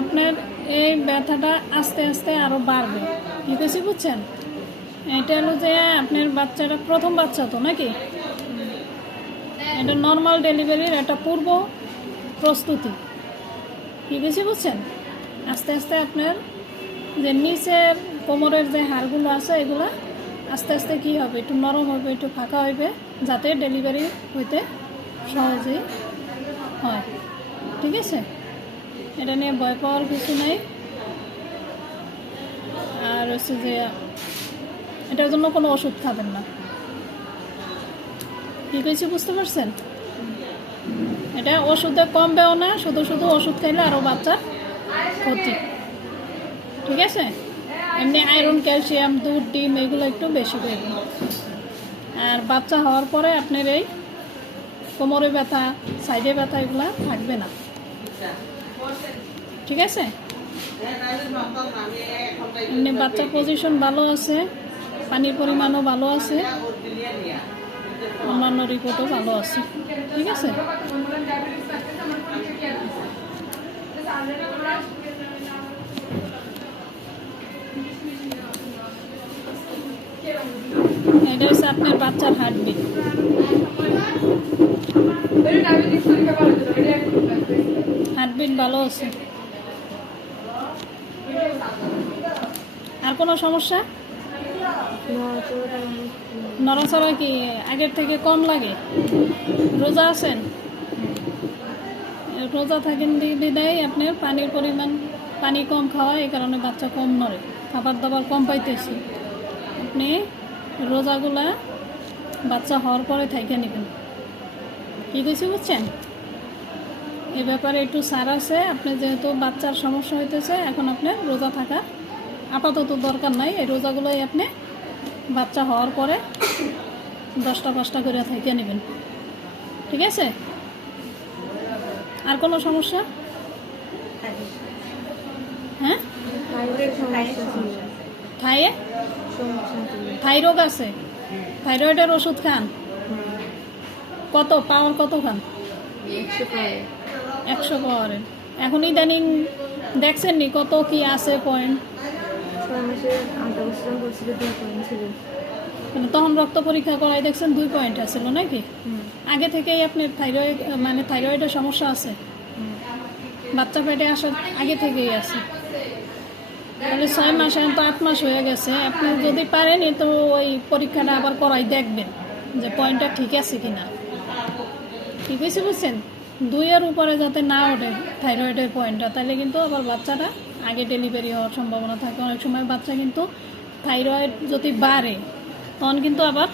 আপনার এই ব্যথাটা আস্তে আস্তে আরও বাড়বে। কি বেশি বুঝছেন? এটা হলো যে আপনার বাচ্চাটা প্রথম বাচ্চা তো নাকি, এটা নর্মাল ডেলিভারির একটা পূর্ব প্রস্তুতি। কি বেশি বুঝছেন? আস্তে আস্তে আপনার যে নিচের কোমরের যে হাড়গুলো আছে এগুলো আস্তে আস্তে কী হবে, একটু নরম হবে, একটু ফাঁকা হবে, যাতে ডেলিভারি হইতে সহজেই হয়। ঠিক আছে, এটা নিয়ে ভয় পাওয়ার কিছু নেই। আর হচ্ছে যে এটার জন্য কোনো ওষুধ খাবেন না। কি কিছু বুঝতে পারছেন? এটা ওষুধে কমবেও না, শুধু শুধু ওষুধ খাইলে আরও বাচ্চার ক্ষতি। ঠিক আছে, এমনি আয়রন, ক্যালসিয়াম, দুধ, ডিম এগুলো একটু বেশি খাইবেন। আর বাচ্চা হওয়ার পরে আপনার এই কোমরে ব্যথা, সাইডে ব্যথা এগুলো থাকবে না। ঠিক আছে, এমনি বাচ্চার পজিশন ভালো আছে, পানির পরিমাণও ভালো আছে, অন্যান্য রিপোর্টও ভালো আছে। ঠিক আছে, এটা হচ্ছে আপনার বাচ্চার হার্টবিট। হার্টবিট ভালো আছে। আর কোনো সমস্যা? নড়াচড়া কি আগের থেকে কম লাগে? রোজা আছেন? রোজা থাকেন বিদায় আপনার পানির পরিমাণ, পানি কম খাওয়া, এই কারণে বাচ্চা কম নড়ে, খাবার দাবার কম পাইতেছি। আপনি রোজাগুলা বাচ্চা হওয়ার পরে থাইকে নেবেন। কি কিছু বুঝছেন? এ ব্যাপারে একটু ছাড় আছে। আপনি যেহেতু বাচ্চার সমস্যা হইতেছে, এখন আপনার রোজা থাকা আপাতত দরকার নাই। এই রোজাগুলোই আপনি বাচ্চা হওয়ার পরে 10টা 5টা করে থাইকে নেবেন। ঠিক আছে, আর কোনো সমস্যা? হ্যাঁ, থাই রোগ আছে, থাইরয়েডের ওষুধ খান? কত পাওয়ার, কত খান? 100 পাওয়ারের। এখন ইদানিং দেখছেন নি কত কি আছে পয়েন্ট? তখন রক্ত পরীক্ষা করাই দেখছেন 2 পয়েন্ট আছিল নাকি? আগে থেকেই আপনার থাইরয়েড, মানে থাইরয়েডের সমস্যা আছে, বাচ্চা পেটে আসার আগে থেকেই আছে। তাহলে 6 মাস, এখন তো 8 মাস হয়ে গেছে। আপনি যদি পারেন তো ওই পরীক্ষাটা আবার করাই দেখবেন যে পয়েন্টটা ঠিক আছে কিনা। ঠিক আছে, বুঝছেন? 2-এর উপরে যাতে না ওঠে থাইরয়েডের পয়েন্টটা, তাহলে কিন্তু আবার বাচ্চাটা আগে ডেলিভারি হওয়ার সম্ভাবনা থাকে। অনেক সময় বাচ্চা কিন্তু থাইরয়েড যদি বাড়ে তখন কিন্তু আবার